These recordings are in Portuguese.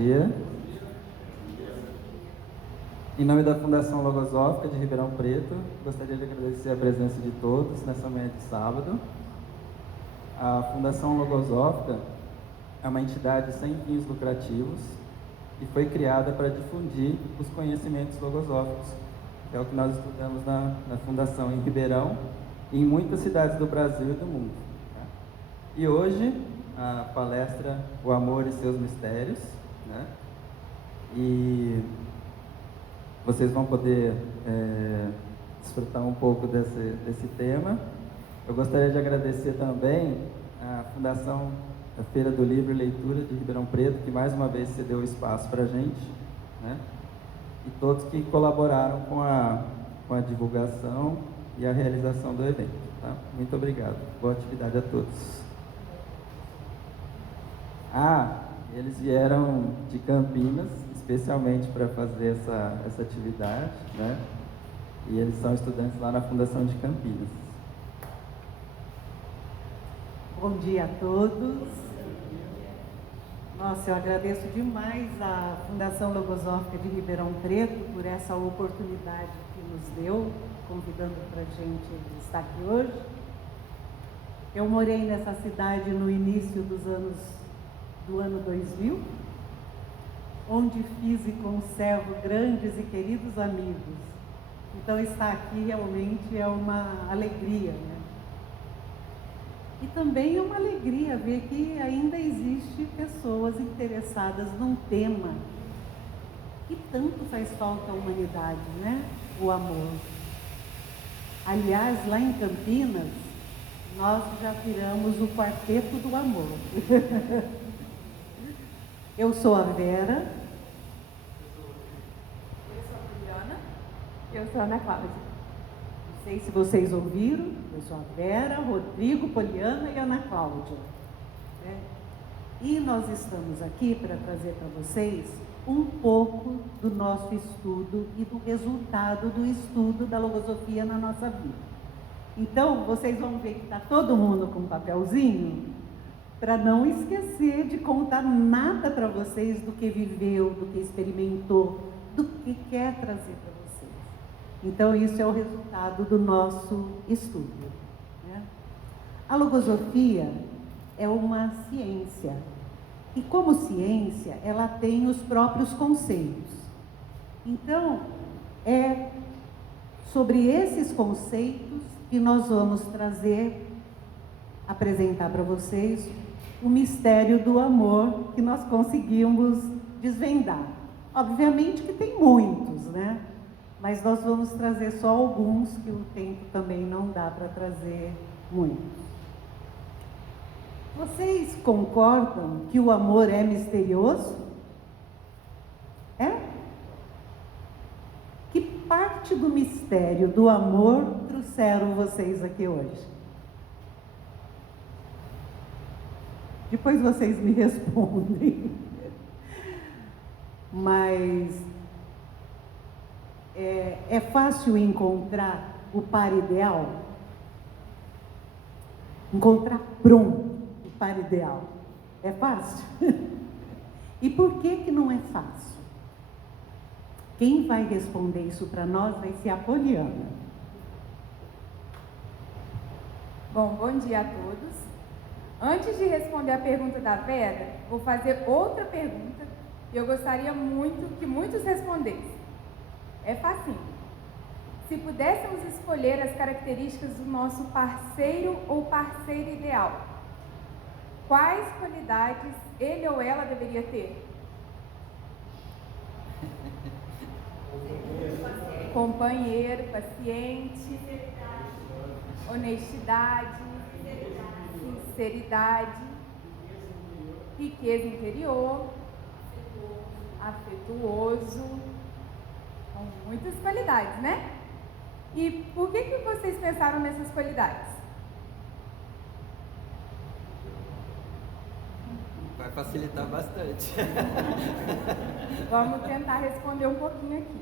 dia. Em nome da Fundação Logosófica de Ribeirão Preto, gostaria de agradecer a presença de todos nessa manhã de sábado. A Fundação Logosófica é uma entidade sem fins lucrativos e foi criada para difundir os conhecimentos logosóficos, que é o que nós estudamos na Fundação em Ribeirão e em muitas cidades do Brasil e do mundo. Né? E hoje, a palestra O Amor e Seus Mistérios, né? E vocês vão poder desfrutar um pouco desse tema. Eu gostaria de agradecer também a Fundação da Feira do Livro e Leitura de Ribeirão Preto, que mais uma vez cedeu espaço para a gente, né? E todos que colaboraram com a divulgação e a realização do evento. Tá? Muito obrigado. Boa atividade a todos. Eles vieram de Campinas, especialmente para fazer essa atividade, né? E eles são estudantes lá na Fundação de Campinas. Bom dia a todos. Nossa, eu agradeço demais à Fundação Logosófica de Ribeirão Preto por essa oportunidade que nos deu, convidando para a gente estar aqui hoje. Eu morei nessa cidade no início do ano 2000, onde fiz e conservo grandes e queridos amigos. Então, estar aqui realmente é uma alegria, né? E também é uma alegria ver que ainda existe pessoas interessadas num tema que tanto faz falta à humanidade, né? O amor. Aliás, lá em Campinas, nós já viramos o quarteto do amor. Eu sou a Vera. Eu sou a Juliana. Eu sou a Ana Cláudia. Não sei se vocês ouviram, eu sou a Vera, Rodrigo, Poliana e Ana Cláudia. Né? E nós estamos aqui para trazer para vocês um pouco do nosso estudo e do resultado do estudo da logosofia na nossa vida. Então, vocês vão ver que está todo mundo com um papelzinho, para não esquecer de contar nada para vocês do que viveu, do que experimentou, do que quer trazer para vocês. Então, isso é o resultado do nosso estudo. Né? A logosofia é uma ciência. E como ciência, ela tem os próprios conceitos. Então, é sobre esses conceitos que nós vamos apresentar para vocês o mistério do amor que nós conseguimos desvendar. Obviamente que tem muitos, né? Mas nós vamos trazer só alguns, que o tempo também não dá para trazer muitos. Vocês concordam que o amor é misterioso? É? Que parte do mistério do amor trouxeram vocês aqui hoje? Depois vocês me respondem. Mas é fácil encontrar o par ideal? Encontrar pronto o par ideal. É fácil? E por que não é fácil? Quem vai responder isso para nós vai ser a Poliana. Bom dia a todos. Antes de responder a pergunta da Vera, vou fazer outra pergunta e eu gostaria muito que muitos respondessem. É facinho. Se pudéssemos escolher as características do nosso parceiro ou parceira ideal, quais qualidades ele ou ela deveria ter? Companheiro, paciente, honestidade, sinceridade, riqueza interior, afetuoso, com muitas qualidades, né? E por que vocês pensaram nessas qualidades? Vai facilitar bastante. Vamos tentar responder um pouquinho aqui.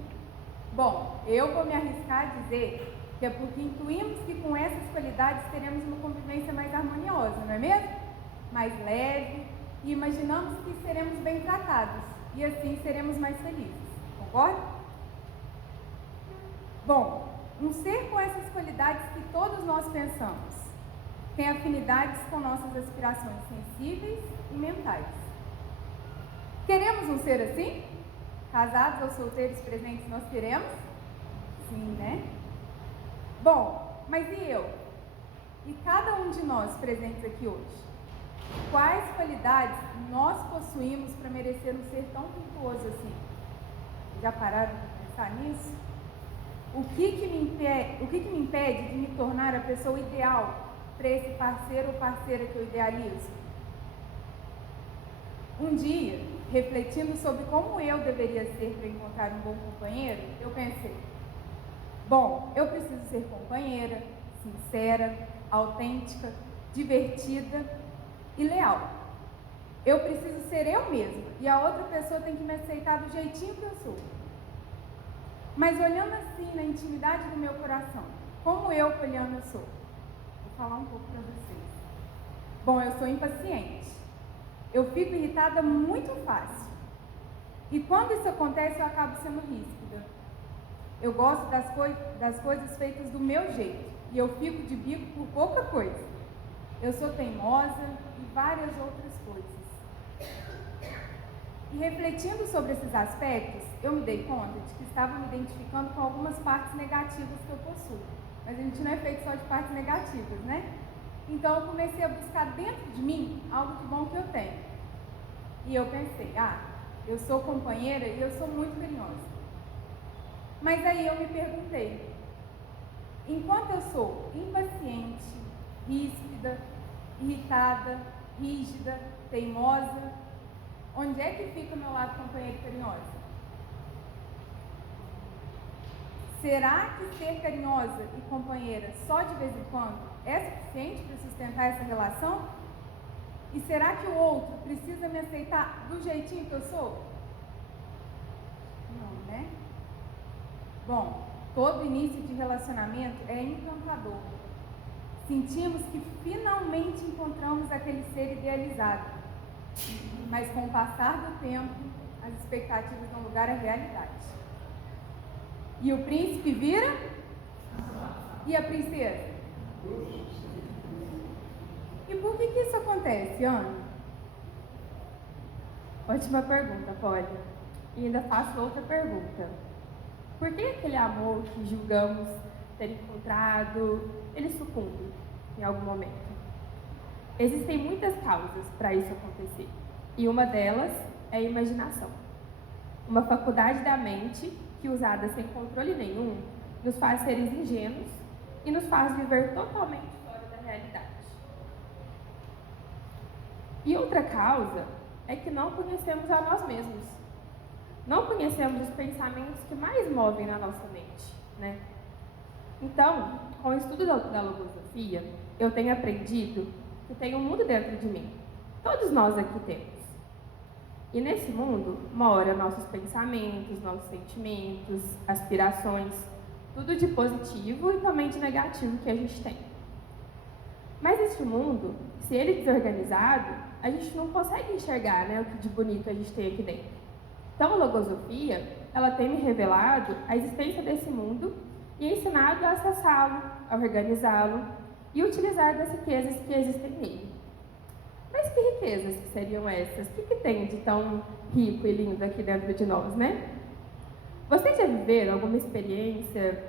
Bom, eu vou me arriscar a dizer que é porque intuímos que com essas qualidades teremos uma convivência mais harmoniosa, não é mesmo? Mais leve, e imaginamos que seremos bem tratados. e assim seremos mais felizes. Concorda? Bom, um ser com essas qualidades que todos nós pensamos tem afinidades com nossas aspirações sensíveis e mentais. Queremos um ser assim? Casados ou solteiros presentes nós queremos? Sim, né? Bom, mas e eu? E cada um de nós presentes aqui hoje? Quais qualidades nós possuímos para merecer um ser tão virtuoso assim? Já pararam de pensar nisso? O que me impede de me tornar a pessoa ideal para esse parceiro ou parceira que eu idealizo? Um dia, refletindo sobre como eu deveria ser para encontrar um bom companheiro, eu pensei: bom, eu preciso ser companheira, sincera, autêntica, divertida e leal. Eu preciso ser eu mesma e a outra pessoa tem que me aceitar do jeitinho que eu sou. Mas olhando assim na intimidade do meu coração, como eu, Poliana, sou? Vou falar um pouco para vocês. Bom, eu sou impaciente. Eu fico irritada muito fácil. E quando isso acontece, eu acabo sendo ríspida. Eu gosto das coisas feitas do meu jeito. E eu fico de bico por pouca coisa. Eu sou teimosa e várias outras coisas. E refletindo sobre esses aspectos, eu me dei conta de que estava me identificando com algumas partes negativas que eu possuo. Mas a gente não é feito só de partes negativas, né? Então eu comecei a buscar dentro de mim algo de bom que eu tenho. E eu pensei: eu sou companheira e eu sou muito carinhosa. Mas aí eu me perguntei: enquanto eu sou impaciente, ríspida, irritada, rígida, teimosa, onde é que fica o meu lado companheiro e carinhosa? Será que ser carinhosa e companheira só de vez em quando é suficiente para sustentar essa relação? E será que o outro precisa me aceitar do jeitinho que eu sou? Não, né? Bom, todo início de relacionamento é encantador. Sentimos que finalmente encontramos aquele ser idealizado. Mas com o passar do tempo, as expectativas dão lugar à realidade. E o príncipe vira? E a princesa? E por que isso acontece, Ana? Ótima pergunta, Polly. E ainda faço outra pergunta. Por que aquele amor que julgamos ter encontrado, ele sucumbe em algum momento? Existem muitas causas para isso acontecer. E uma delas é a imaginação. Uma faculdade da mente que, usada sem controle nenhum, nos faz seres ingênuos e nos faz viver totalmente fora da realidade. E outra causa é que não conhecemos a nós mesmos. Não conhecemos os pensamentos que mais movem na nossa mente, né? Então, com o estudo da logosofia, eu tenho aprendido que tem um mundo dentro de mim. Todos nós aqui temos. E nesse mundo mora nossos pensamentos, nossos sentimentos, aspirações, tudo de positivo e também de negativo que a gente tem. Mas esse mundo, se ele é desorganizado, a gente não consegue enxergar, né, o que de bonito a gente tem aqui dentro. Então a logosofia, ela tem me revelado a existência desse mundo e ensinado a acessá-lo, a organizá-lo e utilizar das riquezas que existem nele. Mas que riquezas que seriam essas? O que tem de tão rico e lindo aqui dentro de nós, né? Vocês já viveram alguma experiência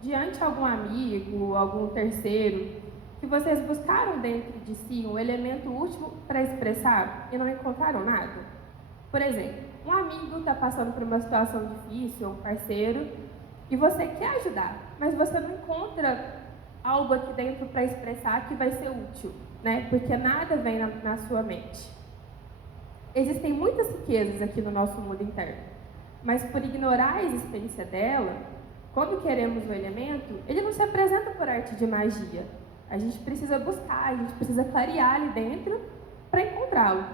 diante de algum amigo, algum terceiro, que vocês buscaram dentro de si um elemento útil para expressar e não encontraram nada? Por exemplo, um amigo está passando por uma situação difícil, um parceiro, e você quer ajudar, mas você não encontra algo aqui dentro para expressar que vai ser útil, né? Porque nada vem na sua mente. Existem muitas riquezas aqui no nosso mundo interno, mas por ignorar a existência dela, quando queremos o elemento, ele não se apresenta por arte de magia. A gente precisa buscar, a gente precisa clarear ali dentro para encontrá-lo.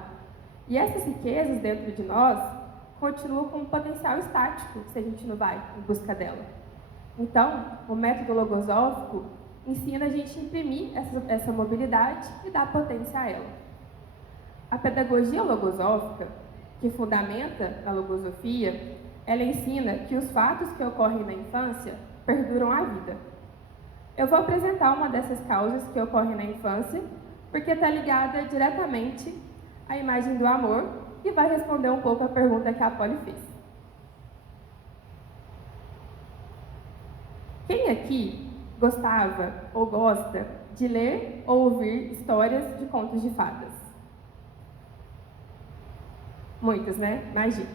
E essas riquezas dentro de nós continuam com um potencial estático se a gente não vai em busca dela. Então, o método logosófico ensina a gente a imprimir essa mobilidade e dar potência a ela. A pedagogia logosófica que fundamenta a logosofia, ela ensina que os fatos que ocorrem na infância perduram a vida. Eu vou apresentar uma dessas causas que ocorrem na infância, porque está ligada diretamente à imagem do amor e vai responder um pouco a pergunta que a Polly fez. Quem aqui gostava ou gosta de ler ou ouvir histórias de contos de fadas? Muitos, né? Imagina.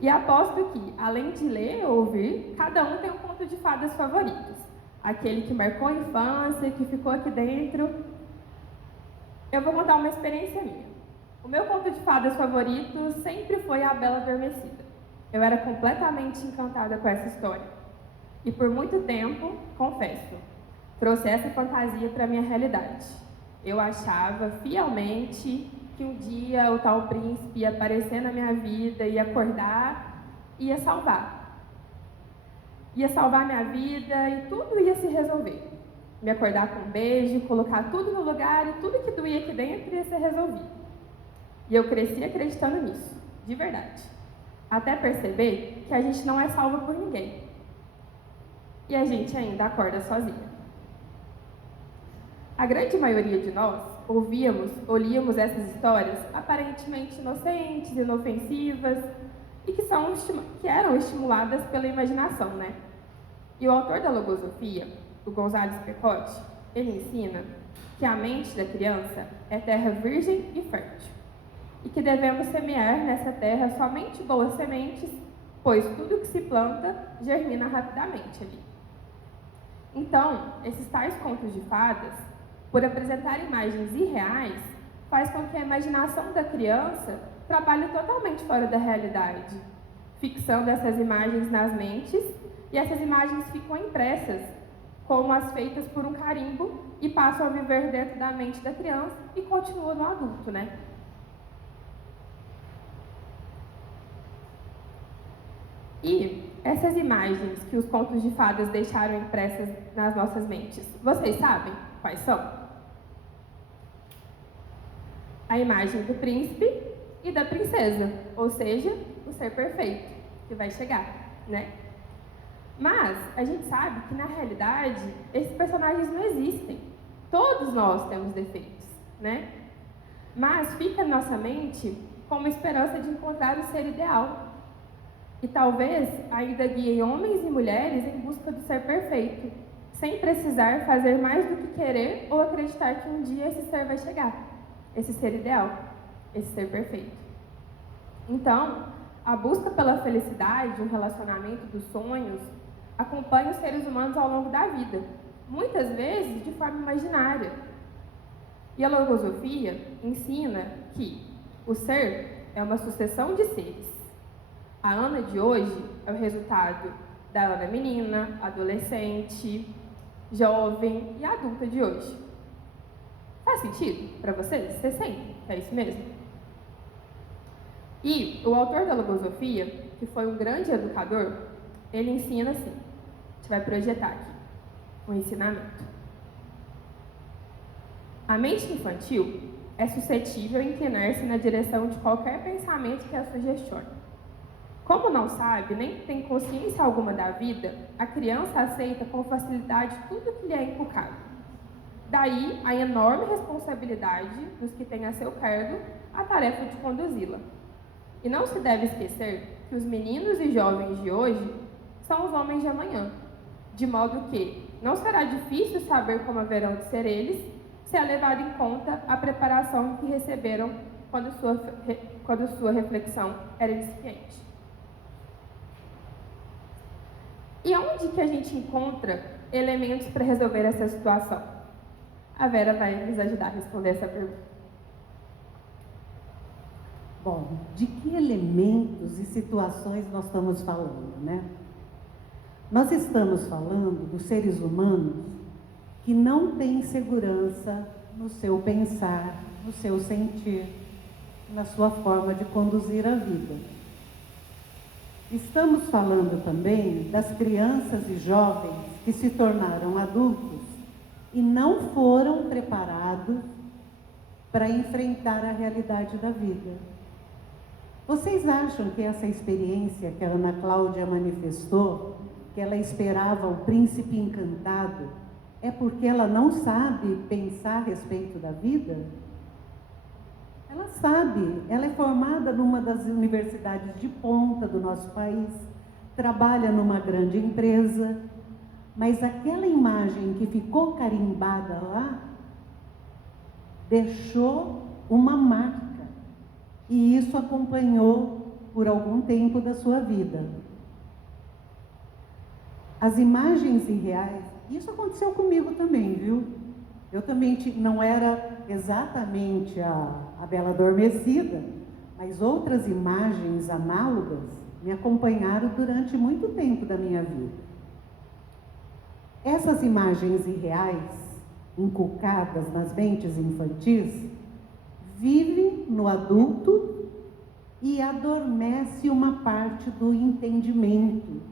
E aposto que, além de ler ou ouvir, cada um tem um conto de fadas favoritos. Aquele que marcou a infância, que ficou aqui dentro. Eu vou contar uma experiência minha. O meu conto de fadas favorito sempre foi A Bela Adormecida. Eu era completamente encantada com essa história. E por muito tempo, confesso, trouxe essa fantasia para a minha realidade. Eu achava fielmente que um dia o tal príncipe ia aparecer na minha vida, ia acordar e ia salvar. Ia salvar minha vida e tudo ia se resolver. Me acordar com um beijo, colocar tudo no lugar e tudo que doía aqui dentro ia ser resolvido. E eu cresci acreditando nisso, de verdade. Até perceber que a gente não é salva por ninguém. E a gente ainda acorda sozinha. A grande maioria de nós ouvíamos ou líamos essas histórias aparentemente inocentes, inofensivas e que eram estimuladas pela imaginação, né? E o autor da logosofia, o Gonzales Pecote, ele ensina que a mente da criança é terra virgem e fértil e que devemos semear nessa terra somente boas sementes, pois tudo que se planta germina rapidamente ali. Então, esses tais contos de fadas, por apresentar imagens irreais, faz com que a imaginação da criança trabalhe totalmente fora da realidade, fixando essas imagens nas mentes, e essas imagens ficam impressas, como as feitas por um carimbo, e passam a viver dentro da mente da criança e continuam no adulto, né? E essas imagens que os contos de fadas deixaram impressas nas nossas mentes, vocês sabem quais são? A imagem do príncipe e da princesa, ou seja, o ser perfeito, que vai chegar, né? Mas a gente sabe que, na realidade, esses personagens não existem. Todos nós temos defeitos, né? Mas fica na nossa mente com uma esperança de encontrar o ser ideal. E talvez ainda guiem homens e mulheres em busca do ser perfeito, sem precisar fazer mais do que querer ou acreditar que um dia esse ser vai chegar, esse ser ideal, esse ser perfeito. Então, a busca pela felicidade, um relacionamento dos sonhos, acompanha os seres humanos ao longo da vida, muitas vezes de forma imaginária. E a logosofia ensina que o ser é uma sucessão de seres. A Ana de hoje é o resultado da Ana menina, adolescente, jovem e adulta de hoje. Faz sentido para vocês? Vocês sentem que é isso mesmo? E o autor da logosofia, que foi um grande educador, ele ensina assim, a gente vai projetar aqui o ensinamento. A mente infantil é suscetível a inclinar-se na direção de qualquer pensamento que a sugestione. Como não sabe, nem tem consciência alguma da vida, a criança aceita com facilidade tudo que lhe é inculcado. Daí a enorme responsabilidade dos que têm a seu cargo a tarefa de conduzi-la. E não se deve esquecer que os meninos e jovens de hoje são os homens de amanhã, de modo que não será difícil saber como haverão de ser eles, se é levado em conta a preparação que receberam quando sua reflexão era incipiente. E onde que a gente encontra elementos para resolver essa situação? A Vera vai nos ajudar a responder essa pergunta. Bom, de que elementos e situações nós estamos falando, né? Nós estamos falando dos seres humanos que não têm segurança no seu pensar, no seu sentir, na sua forma de conduzir a vida. Estamos falando também das crianças e jovens que se tornaram adultos e não foram preparados para enfrentar a realidade da vida. Vocês acham que essa experiência que a Ana Cláudia manifestou, que ela esperava o príncipe encantado, é porque ela não sabe pensar a respeito da vida? Ela sabe, ela é formada numa das universidades de ponta do nosso país, trabalha numa grande empresa, mas aquela imagem que ficou carimbada lá, deixou uma marca. E isso acompanhou por algum tempo da sua vida. As imagens irreais, isso aconteceu comigo também, viu? Eu também não era exatamente a Bela Adormecida, mas outras imagens análogas me acompanharam durante muito tempo da minha vida. Essas imagens irreais, inculcadas nas mentes infantis, vive no adulto e adormece uma parte do entendimento.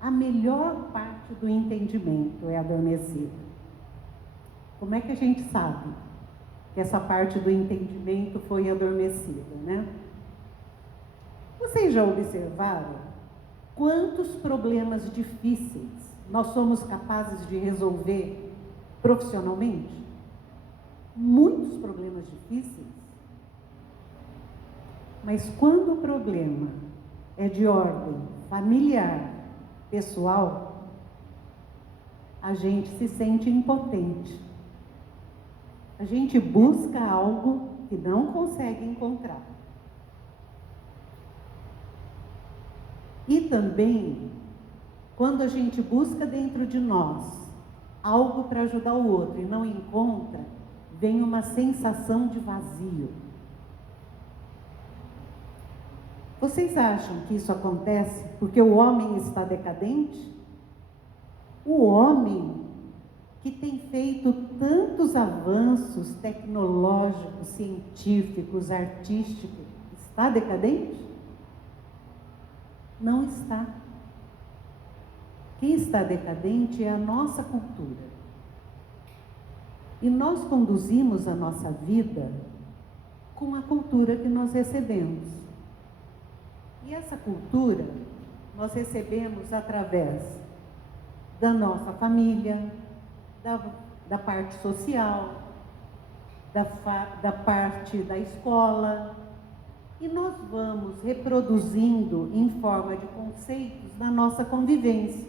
A melhor parte do entendimento é adormecida. Como é que a gente sabe que essa parte do entendimento foi adormecida, né? Vocês já observaram quantos problemas difíceis nós somos capazes de resolver profissionalmente? Muitos problemas difíceis. Mas quando o problema é de ordem familiar, pessoal, a gente se sente impotente. A gente busca algo que não consegue encontrar. E também, quando a gente busca dentro de nós algo para ajudar o outro e não encontra, vem uma sensação de vazio. Vocês acham que isso acontece porque o homem está decadente? O homem que tem feito tantos avanços tecnológicos, científicos, artísticos, está decadente? Não está. Quem está decadente é a nossa cultura. E nós conduzimos a nossa vida com a cultura que nós recebemos. E essa cultura nós recebemos através da nossa família, da parte social, da parte da escola, e nós vamos reproduzindo em forma de conceitos na nossa convivência.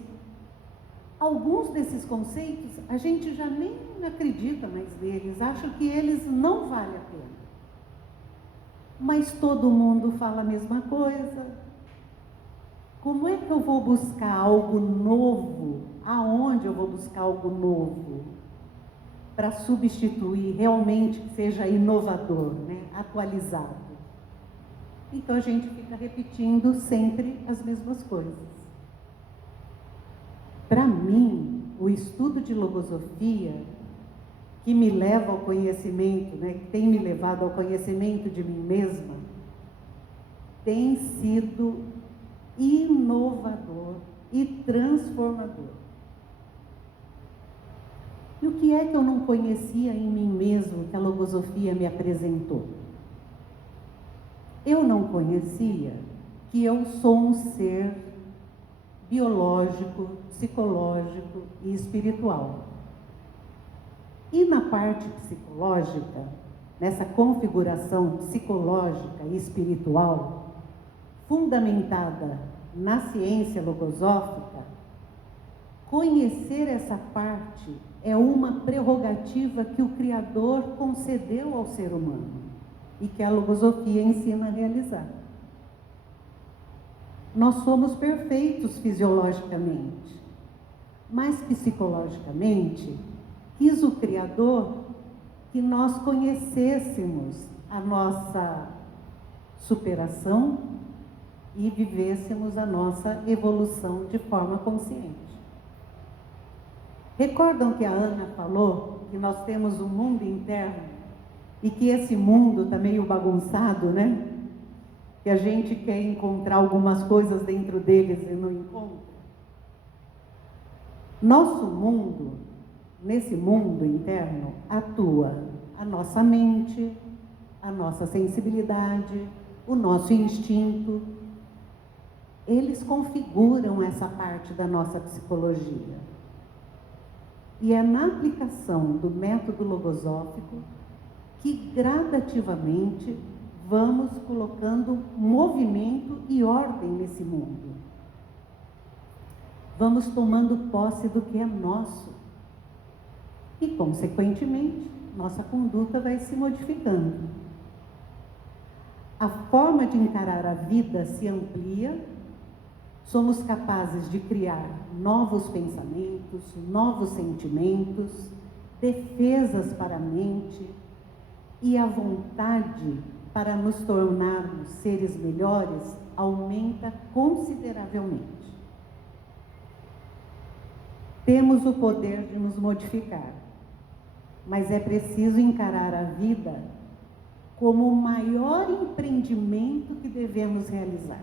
Alguns desses conceitos a gente já nem acredita mais neles, acha que eles não valem a pena. Mas todo mundo fala a mesma coisa. Como é que eu vou buscar algo novo? Aonde eu vou buscar algo novo? Para substituir, realmente que seja inovador, né? Atualizado. Então a gente fica repetindo sempre as mesmas coisas. Para mim, o estudo de logosofia, que me leva ao conhecimento, né, que tem me levado ao conhecimento de mim mesma, tem sido inovador e transformador. E o que é que eu não conhecia em mim mesmo que a logosofia me apresentou? Eu não conhecia que eu sou um ser biológico, psicológico e espiritual. E na parte psicológica, nessa configuração psicológica e espiritual, fundamentada na ciência logosófica, conhecer essa parte é uma prerrogativa que o Criador concedeu ao ser humano e que a logosofia ensina a realizar. Nós somos perfeitos fisiologicamente, mas psicologicamente, quis o Criador que nós conhecêssemos a nossa superação e vivêssemos a nossa evolução de forma consciente. Recordam que a Ana falou que nós temos um mundo interno e que esse mundo está meio bagunçado, né? Que a gente quer encontrar algumas coisas dentro deles e não encontra. Nosso mundo, nesse mundo interno, atua a nossa mente, a nossa sensibilidade, o nosso instinto. Eles configuram essa parte da nossa psicologia. E é na aplicação do método logosófico que gradativamente vamos colocando movimento e ordem nesse mundo. Vamos tomando posse do que é nosso. E, consequentemente, nossa conduta vai se modificando. A forma de encarar a vida se amplia, somos capazes de criar novos pensamentos, novos sentimentos, defesas para a mente, e a vontade para nos tornarmos seres melhores aumenta consideravelmente. Temos o poder de nos modificar, mas é preciso encarar a vida como o maior empreendimento que devemos realizar.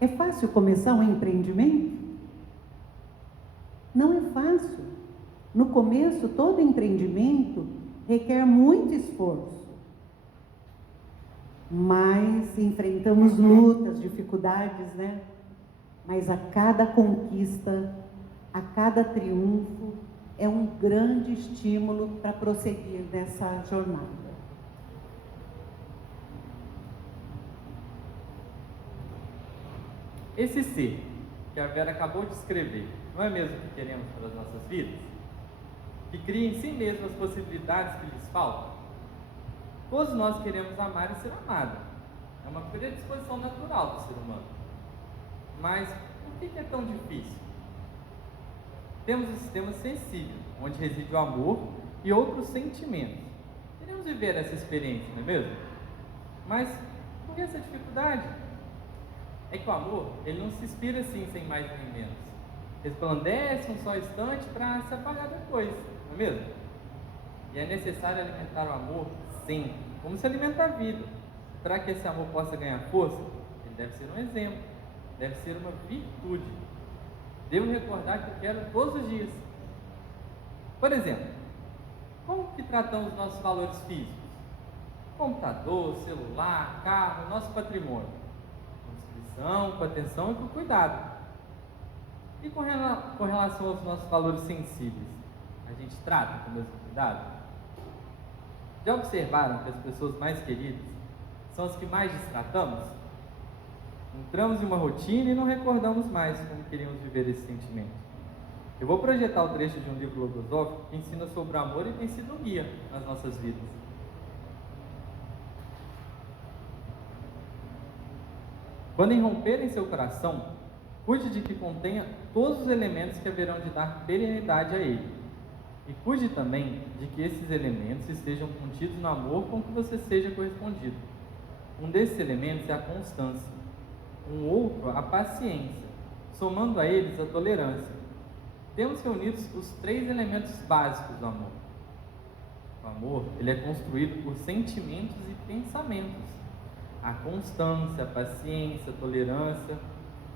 É fácil começar um empreendimento? Não é fácil. No começo, todo empreendimento requer muito esforço. Mas enfrentamos lutas, dificuldades, né? Mas a cada conquista, a cada triunfo, é um grande estímulo para prosseguir nessa jornada. Esse ser que a Vera acabou de escrever, não é mesmo o que queremos para as nossas vidas? Que cria em si mesmo as possibilidades que lhes faltam? Todos nós queremos amar e ser amado. É uma predisposição natural do ser humano. Mas por que é tão difícil? Temos o sistema sensível, onde reside o amor e outros sentimentos. Queremos viver essa experiência, não é mesmo? Mas por que essa dificuldade? É que o amor, ele não se inspira assim, sem mais nem menos. Resplandece um só instante para se apagar depois, não é mesmo? E é necessário alimentar o amor sempre, como se alimenta a vida. Para que esse amor possa ganhar força, ele deve ser um exemplo, deve ser uma virtude. Devo recordar que eu quero todos os dias. Por exemplo, como que tratamos nossos valores físicos? Computador, celular, carro, nosso patrimônio. Com atenção e com cuidado. E com relação aos nossos valores sensíveis, a gente trata com o mesmo cuidado? Já observaram que as pessoas mais queridas são as que mais destratamos? Entramos em uma rotina e não recordamos mais como queríamos viver esse sentimento. Eu vou projetar o trecho de um livro logosófico que ensina sobre o amor e tem sido um guia nas nossas vidas. Quando irromper em seu coração, cuide de que contenha todos os elementos que haverão de dar perenidade a ele. E cuide também de que esses elementos estejam contidos no amor com que você seja correspondido. Um desses elementos é a constância. Um outro, a paciência. Somando a eles, a tolerância. Temos reunidos os 3 elementos básicos do amor. O amor, ele é construído por sentimentos e pensamentos. A constância, a paciência, a tolerância,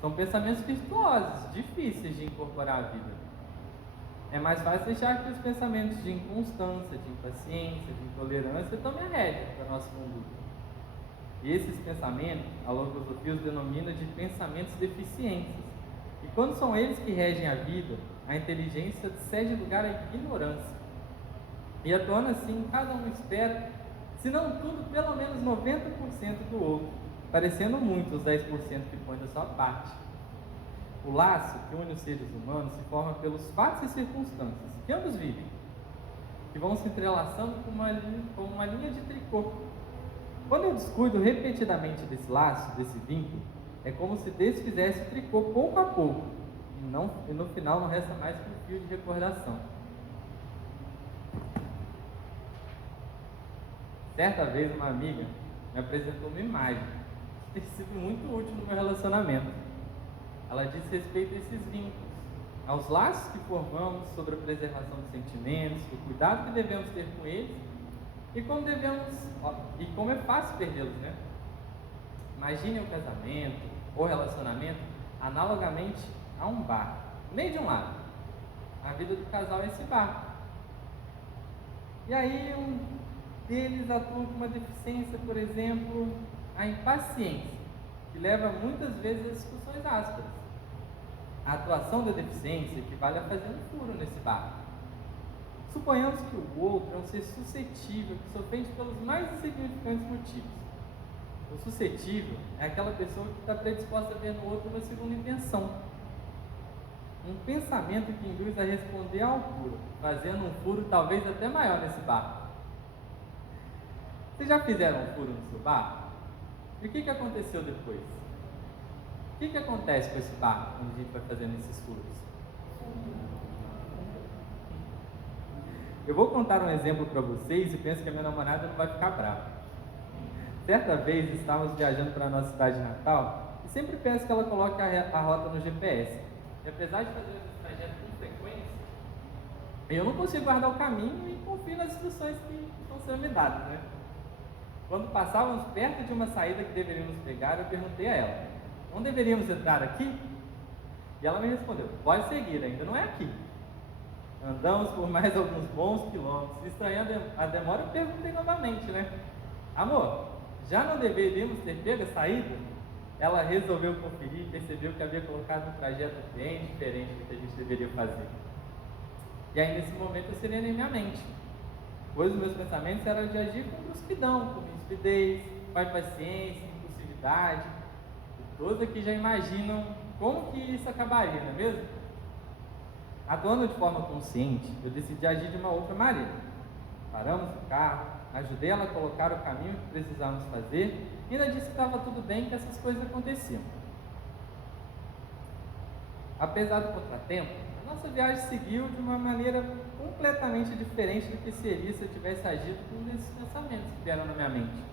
são pensamentos virtuosos, difíceis de incorporar à vida. É mais fácil deixar que os pensamentos de inconstância, de impaciência, de intolerância tomem a rédea da nossa conduta. E esses pensamentos, a logosofia os denomina de pensamentos deficientes. E quando são eles que regem a vida, a inteligência cede lugar à ignorância. E atuando assim, cada um espera, se não tudo, pelo menos 90% do outro, parecendo muito os 10% que põe da sua parte. O laço que une os seres humanos se forma pelos fatos e circunstâncias que ambos vivem, que vão se entrelaçando como uma linha de tricô. Quando eu descuido repetidamente desse laço, desse vínculo, é como se desfizesse o tricô pouco a pouco, e no final não resta mais que um fio de recordação. Certa vez uma amiga me apresentou uma imagem que tem sido muito útil no meu relacionamento. Ela diz respeito a esses vínculos, aos laços que formamos, sobre a preservação dos sentimentos, o cuidado que devemos ter com eles e como é fácil perdê-los, né? Imagine o casamento ou relacionamento analogamente a um bar, no meio de um lago. A vida do casal é esse bar. E aí deles atuam com uma deficiência, por exemplo, a impaciência, que leva muitas vezes a discussões ásperas. A atuação da deficiência equivale a fazer um furo nesse barco. Suponhamos que o outro é um ser suscetível, que se ofende pelos mais insignificantes motivos. O suscetível é aquela pessoa que está predisposta a ver no outro uma segunda intenção. Um pensamento que induz a responder à altura, fazendo um furo talvez até maior nesse barco. Vocês já fizeram um furo no seu barco? E o que aconteceu depois? O que acontece com esse barco quando a gente vai fazendo esses furos? Eu vou contar um exemplo para vocês e penso que a minha namorada não vai ficar brava. Certa vez estávamos viajando para a nossa cidade natal e sempre peço que ela coloque a rota no GPS. E apesar de fazer esse trajeto com frequência, eu não consigo guardar o caminho e confio nas instruções que estão sendo me dadas, né? Quando passávamos perto de uma saída que deveríamos pegar, eu perguntei a ela: não deveríamos entrar aqui? E ela me respondeu: pode seguir, ainda não é aqui. Andamos por mais alguns bons quilômetros. Estranhando a demora, eu perguntei novamente, né? Amor, já não deveríamos ter pego a saída? Ela resolveu conferir e percebeu que havia colocado um trajeto bem diferente do que a gente deveria fazer. E aí, nesse momento, eu serenei minha mente, pois os meus pensamentos eram de agir com brusquidão, com rispidez, com impaciência, impulsividade. E todos aqui já imaginam como que isso acabaria, não é mesmo? Atuando de forma consciente, eu decidi agir de uma outra maneira. Paramos o carro, ajudei ela a colocar o caminho que precisávamos fazer e ainda disse que estava tudo bem, que essas coisas aconteciam. Apesar do contratempo, a nossa viagem seguiu de uma maneira completamente diferente do que seria se eu tivesse agido com um desses pensamentos que vieram na minha mente.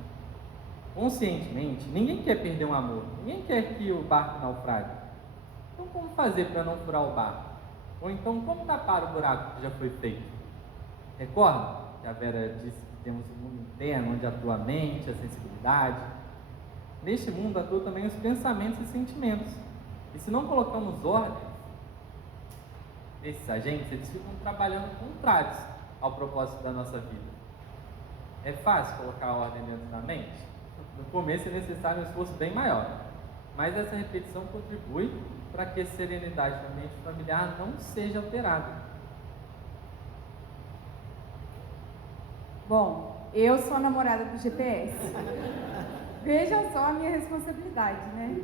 Conscientemente, ninguém quer perder um amor, ninguém quer que o barco naufrague. Então, como fazer para não furar o barco? Ou então, como tapar o buraco que já foi feito? Recorda que a Vera disse que temos um mundo interno onde atua a mente, a sensibilidade. Neste mundo atuam também os pensamentos e sentimentos. E se não colocamos ordens nesses agentes, eles ficam trabalhando contrários ao propósito da nossa vida. É fácil colocar a ordem dentro da mente? No começo é necessário um esforço bem maior, mas essa repetição contribui para que a serenidade da mente familiar não seja alterada. Bom, eu sou a namorada do GPS. Vejam só a minha responsabilidade, né?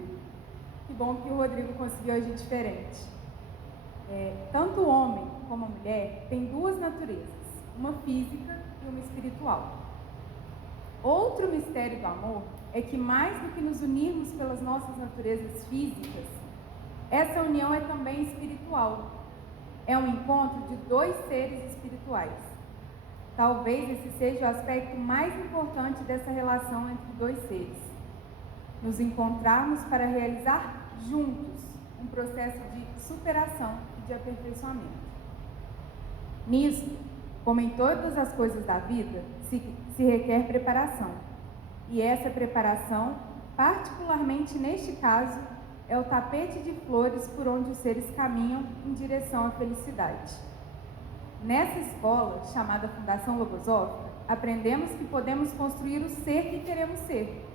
Que bom que o Rodrigo conseguiu agir diferente. Tanto o homem como a mulher têm duas naturezas, uma física e uma espiritual. Outro mistério do amor é que, mais do que nos unirmos pelas nossas naturezas físicas, essa união é também espiritual. É um encontro de dois seres espirituais. Talvez esse seja o aspecto mais importante dessa relação entre dois seres. Nos encontrarmos para realizar juntos um processo de superação e de aperfeiçoamento. Nisso, como em todas as coisas da vida, se requer preparação. E essa preparação, particularmente neste caso, é o tapete de flores por onde os seres caminham em direção à felicidade. Nessa escola, chamada Fundação Logosófica, aprendemos que podemos construir o ser que queremos ser,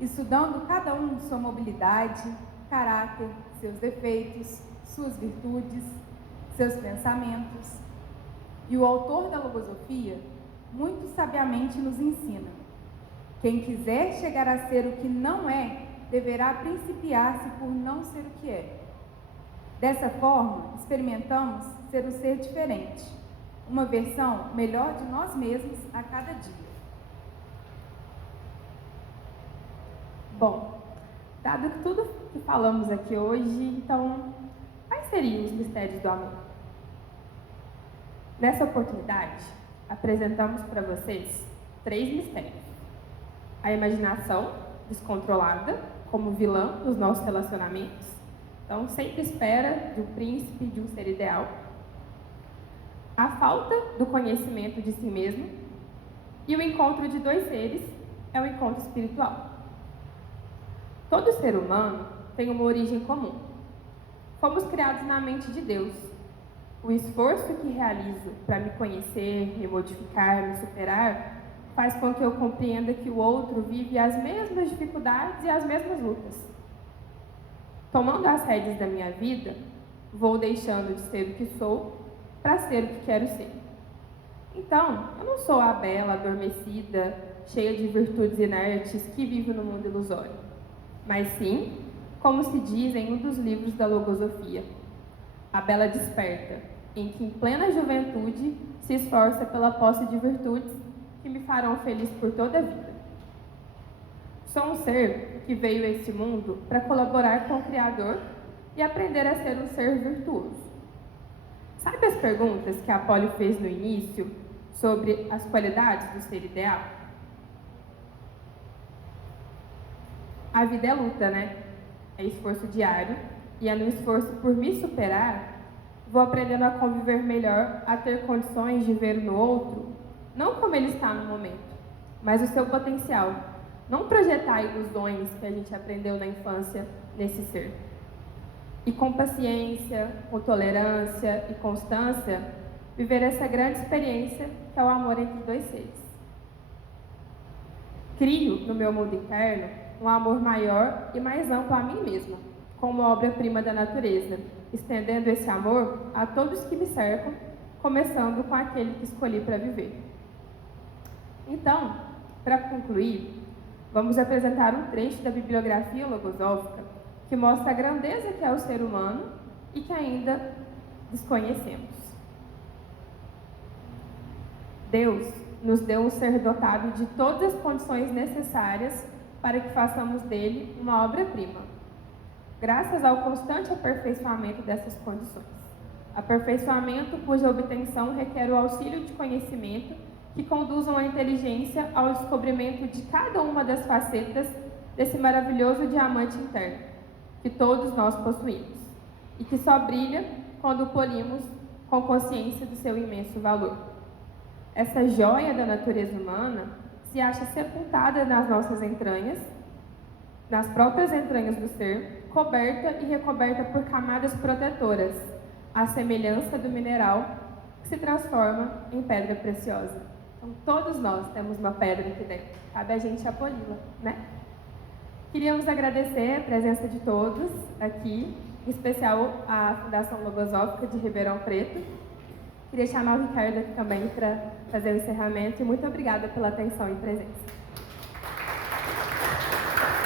estudando cada um sua mobilidade, caráter, seus defeitos, suas virtudes, seus pensamentos. E o autor da Logosofia, muito sabiamente, nos ensina: quem quiser chegar a ser o que não é, deverá principiar-se por não ser o que é. Dessa forma, experimentamos ser um ser diferente, uma versão melhor de nós mesmos a cada dia. Bom, dado que tudo que falamos aqui hoje, então, quais seriam os mistérios do amor? Nessa oportunidade, apresentamos para vocês 3 mistérios. A imaginação descontrolada, como vilã dos nossos relacionamentos. Então, sempre espera de um príncipe, de um ser ideal. A falta do conhecimento de si mesmo. E o encontro de dois seres é o encontro espiritual. Todo ser humano tem uma origem comum. Fomos criados na mente de Deus. O esforço que realizo para me conhecer, me modificar, me superar, faz com que eu compreenda que o outro vive as mesmas dificuldades e as mesmas lutas. Tomando as rédeas da minha vida, vou deixando de ser o que sou para ser o que quero ser. Então, eu não sou a bela, adormecida, cheia de virtudes inertes que vive no mundo ilusório, mas sim, como se diz em um dos livros da Logosofia, a bela desperta, em que em plena juventude se esforça pela posse de virtudes que me farão feliz por toda a vida. Sou um ser que veio a este mundo para colaborar com o Criador e aprender a ser um ser virtuoso. Sabe as perguntas que a Polly fez no início sobre as qualidades do ser ideal? A vida é luta, né? É esforço diário, e é no esforço por me superar, vou aprendendo a conviver melhor, a ter condições de ver no outro, não como ele está no momento, mas o seu potencial. Não projetar ilusões que a gente aprendeu na infância nesse ser. E com paciência, com tolerância e constância, viver essa grande experiência que é o amor entre dois seres. Crio no meu mundo interno um amor maior e mais amplo a mim mesma, como obra-prima da natureza, estendendo esse amor a todos que me cercam, começando com aquele que escolhi para viver. Então, para concluir, vamos apresentar um trecho da bibliografia logosófica que mostra a grandeza que é o ser humano e que ainda desconhecemos. Deus nos deu um ser dotado de todas as condições necessárias para que façamos dele uma obra-prima, graças ao constante aperfeiçoamento dessas condições. Aperfeiçoamento cuja obtenção requer o auxílio de conhecimento que conduzam a inteligência ao descobrimento de cada uma das facetas desse maravilhoso diamante interno, que todos nós possuímos, e que só brilha quando o polimos com consciência do seu imenso valor. Essa joia da natureza humana se acha sepultada nas nossas entranhas, nas próprias entranhas do ser, coberta e recoberta por camadas protetoras, à semelhança do mineral que se transforma em pedra preciosa. Então, todos nós temos uma pedra aqui dentro. Cabe a gente apoli-la, né? Queríamos agradecer a presença de todos aqui, em especial a Fundação Logosófica de Ribeirão Preto. Queria chamar o Ricardo aqui também para fazer o encerramento e muito obrigada pela atenção e presença.